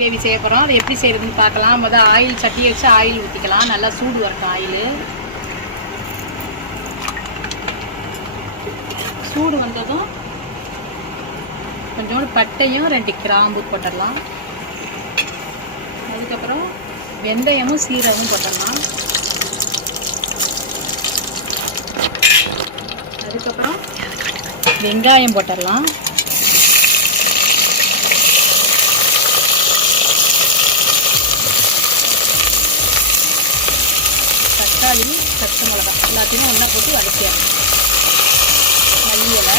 Gravy செய்ய போகிறோம் அதை எப்படி செய்கிறதுன்னு பார்க்கலாம். முதல் ஆயில் சட்டி வச்சு ஆயில் ஊற்றிக்கலாம் நல்லா சூடு வரட்டும் ஆயில். சூடு வந்ததும் கொஞ்சோண்டு பட்டையும் ரெண்டு கிராம்பு போட்டுடலாம். அதுக்கப்புறம் வெந்தயமும் சீரகமும் போட்டுடலாம். அதுக்கப்புறம் வெங்காயம் போட்டுடலாம் தக்காளி பச்சை மிளகா எல்லாத்தையும் ஒன்றா போட்டு வதக்கிடணும் மல்லி இலை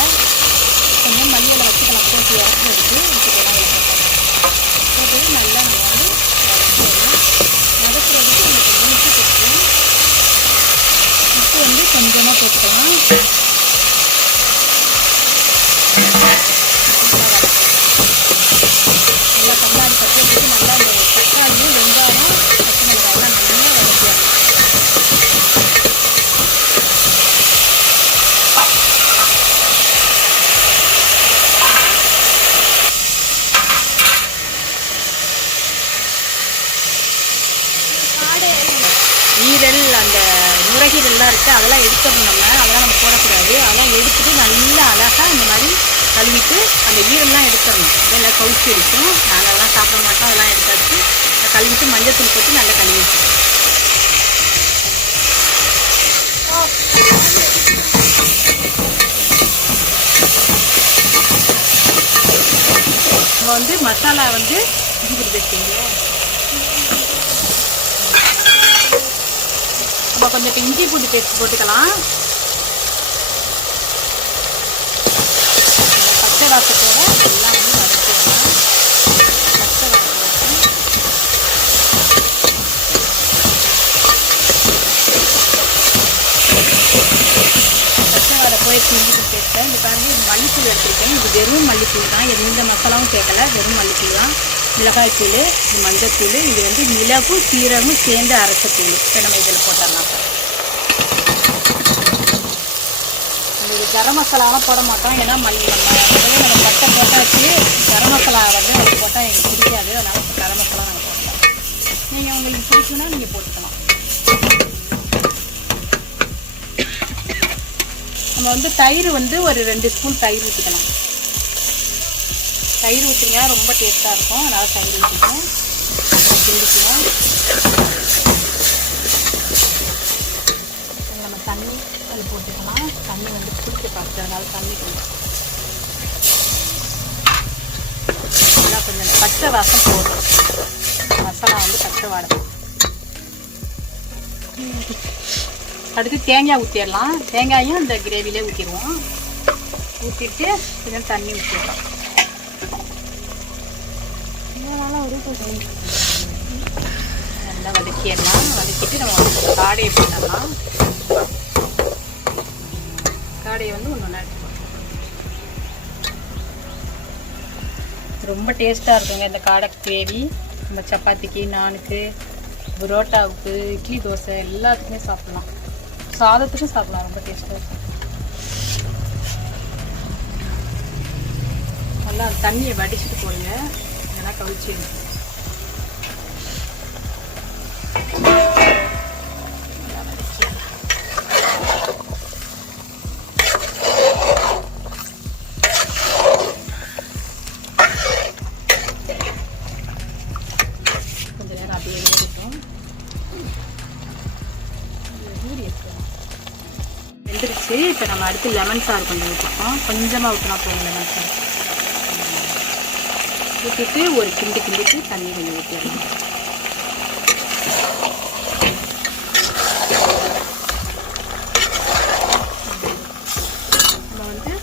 கொஞ்சம் மல்லி இலை வச்சு வச்சுக்கலாம் போட்டு இறக்குறதுக்கு வச்சுக்கலாம் இலை போட்டோம் போட்டு நல்லா நம்ம வந்து வதக்கிடணும் வதக்கிறதுக்கு நம்ம கொஞ்சம் உப்பு போட்டுக்கலாம் உப்பு வந்து கொஞ்சமாக போட்டுக்கலாம் நல்லா கண்ணாடி பச்சைக்கு நல்லா இந்த தக்காளியும் வெங்காயம் பச்சை மிளகாய் எல்லாம் நல்லா வதக்கிடணும் ஈரல் அந்த நுரையீரல்லாம் இருக்குது அதெல்லாம் எடுத்துடணும் நம்ம. அதெல்லாம் நம்ம போடக்கூடாது. அதெல்லாம் எடுத்துட்டு நல்லா அழகாக இந்த மாதிரி கழுவிட்டு அந்த ஈரல்லாம் எடுத்துடணும். இதெல்லாம் கவுச்சி இருக்கும் நாங்கள் அதெல்லாம் சாப்பிட மாட்டோம். அதெல்லாம் எடுத்தாச்சு. அதை கழுவிட்டு மஞ்சத்தூள் போட்டு நல்லா கழுவி நம்ம வந்து மசாலா வந்து இஞ்சி பூண்டு நம்ம கொஞ்சம் இப்ப இஞ்சி பூண்டு பேஸ்ட் போட்டுக்கலாம். இந்த பச்சை வாசத்தோட எல்லாம் வந்து வதக்கிடலாம். பச்சை வாசம் பச்சை வாடை போயிடுச்சு இஞ்சி பூண்டு பேஸ்ட்டை இந்த பாருங்க இது மல்லித்தூள் எடுத்திருக்கேன். இது வெறும் மல்லித்தூள் தான். எந்த மசாலாவும் சேர்க்கல வெறும் மல்லித்தூள் தான். மிளகாய் தூள் இது மஞ்சத்தூள் இது வந்து மிளகு சீரகம் சேர்ந்து அரைச்ச தூள். இப்போ நம்ம இதில் போட்டுடலாம். கரம் மசாலாலாம் போட மாட்டோம். ஏன்னா மல்லி நம்ம நம்ம பட்டை போட்டாச்சு. கரம் மசாலா வந்து அது போட்டால் எனக்கு பிடிக்காது. அதனால் இப்போ கரம் மசாலா நாங்கள் போடலாம் நீங்கள் உங்களுக்கு பிடிக்குன்னா நீங்கள் போட்டுக்கலாம். நம்ம வந்து தயிர் வந்து ஒரு ரெண்டு ஸ்பூன் தயிர் ஊற்றிக்கலாம் தயிர் ஊற்றிங்கன்னா ரொம்ப டேஸ்ட்டாக இருக்கும். அதனால் தயிர் ஊற்றிக்கலாம் கிண்டிக்கலாம் நம்ம தண்ணி அதில் போட்டுக்கலாம். தண்ணி வந்து குடிக்க பார்த்து அதனால் தண்ணி கொஞ்சம் நல்லா கொஞ்சம் பச்சை வாசம் போடும் மசாலா வந்து பச்சை வாடை அடுத்து தேங்காய் ஊற்றிடலாம் தேங்காயும் இந்த கிரேவிலே ஊற்றிடுவோம் ஊற்றிட்டு கொஞ்சம் தண்ணி ஊற்றிடலாம் நல்லா வதக்கிடலாம். வதக்கிட்டு நம்ம காடையை போட்டுடலாம். காடையை வந்து ஒன்று ஒன்றா ரொம்ப டேஸ்ட்டாக இருக்குங்க இந்த காடை கிரேவி. நம்ம சப்பாத்திக்கு நானுக்கு புரோட்டாவுக்கு இட்லி தோசை எல்லாத்துக்குமே சாப்பிட்லாம். சாதத்துக்கும் சாப்பிடலாம் ரொம்ப டேஸ்ட்டாக இருக்கும். நல்லா தண்ணியை வடிச்சிட்டு போடுங்க. இல்லைன்னா கவிச்சு நேரம் அப்படியே வெந்துருச்சு. இப்போ நம்ம அடுத்து லெமன் சாறு கொஞ்சம் ஊற்றிப்போம் கொஞ்சமாக ஊற்றினா போதும் லெமன் சாறு. ஊற்றிட்டு ஒரு கிண்டு கிண்டிட்டு தண்ணி கொஞ்சம் ஊற்றிடலாம் நம்ம வந்து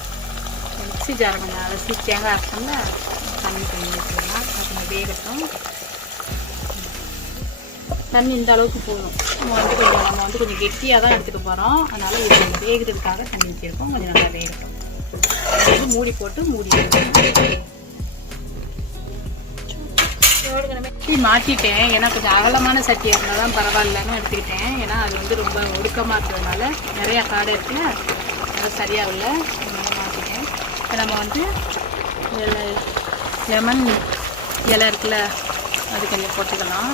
மிக்ஸி ஜாரம் கொஞ்சம் அலசி தேங்காய் அரைச்சோம்னா தண்ணி கொஞ்சம் ஊற்றிடலாம் அது கொஞ்சம் வேகட்டும். தண்ணி இந்த அளவுக்கு போதும். நம்ம வந்து கொஞ்சம் நம்ம வந்து கொஞ்சம் கெட்டியாக தான் எடுத்துக்க போகிறோம் அதனால் இது வேகிறதுக்காக தண்ணி ஊற்றிருக்கோம் கொஞ்சம் நல்லா வேகட்டும். மூடி போட்டு மூடி வைக்கணும். மாற்றிட்டேன் ஏன்னா கொஞ்சம் அகலமான சட்டியாக இருந்தால் தான் பரவாயில்லன்னு எடுத்துக்கிட்டேன். ஏன்னா அது வந்து ரொம்ப ஒடுக்கமாக இருக்கிறதுனால நிறையா காடை இருக்குல்ல அது சரியாக இல்லை மாற்றிட்டேன் இப்போ நம்ம வந்து லெமன் இலை இருக்குல்ல அது கொஞ்சம் போட்டுக்கலாம்.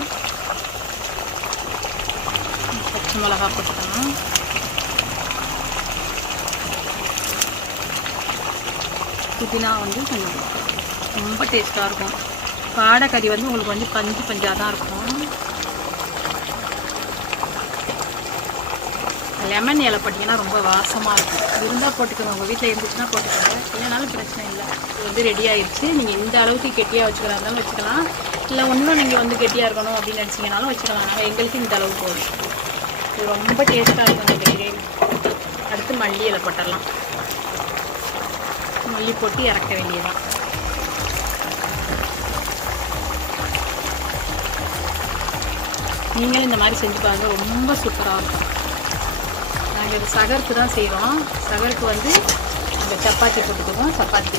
பச்சை மிளகா போட்டுக்கலாம். புதினா வந்து கொஞ்சம் ரொம்ப டேஸ்ட்டாக இருக்கும். காடைக்கறி வந்து உங்களுக்கு வந்து பஞ்சு பஞ்சாக தான் இருக்கும். லெமன் இலை போட்டிங்கன்னா ரொம்ப வாசமாக இருக்கும். இருந்தால் போட்டுக்கோங்க. உங்கள் வீட்டில் இருந்துச்சுன்னா போட்டுக்கோங்க. இல்லைனாலும் பிரச்சனை இல்லை. இது வந்து ரெடி ஆயிடுச்சு நீங்கள் இந்த அளவுக்கு கெட்டியாக வச்சுக்கிறா இருந்தாலும் வச்சுக்கலாம். இல்லை இன்னும் நீங்கள் வந்து கெட்டியாக இருக்கணும் அப்படின்னு நினச்சிங்கனாலும் வச்சுக்கலாம். நாங்கள் எங்களுக்கு இந்த அளவுக்கு போதும். இது ரொம்ப டேஸ்ட்டாக இருக்கும் இந்த கிரேவி அடுத்து மல்லி இலை போட்டுடலாம். மல்லி போட்டு இறக்க வேண்டியதான் நீங்களும் இந்த மாதிரி செஞ்சு பாருங்கள் ரொம்ப சூப்பராக இருக்கும். நாங்கள் இது சகருக்கு தான் செய்கிறோம் சகருக்கு வந்து அந்த சப்பாத்தி போட்டுக்குவோம். சப்பாத்தி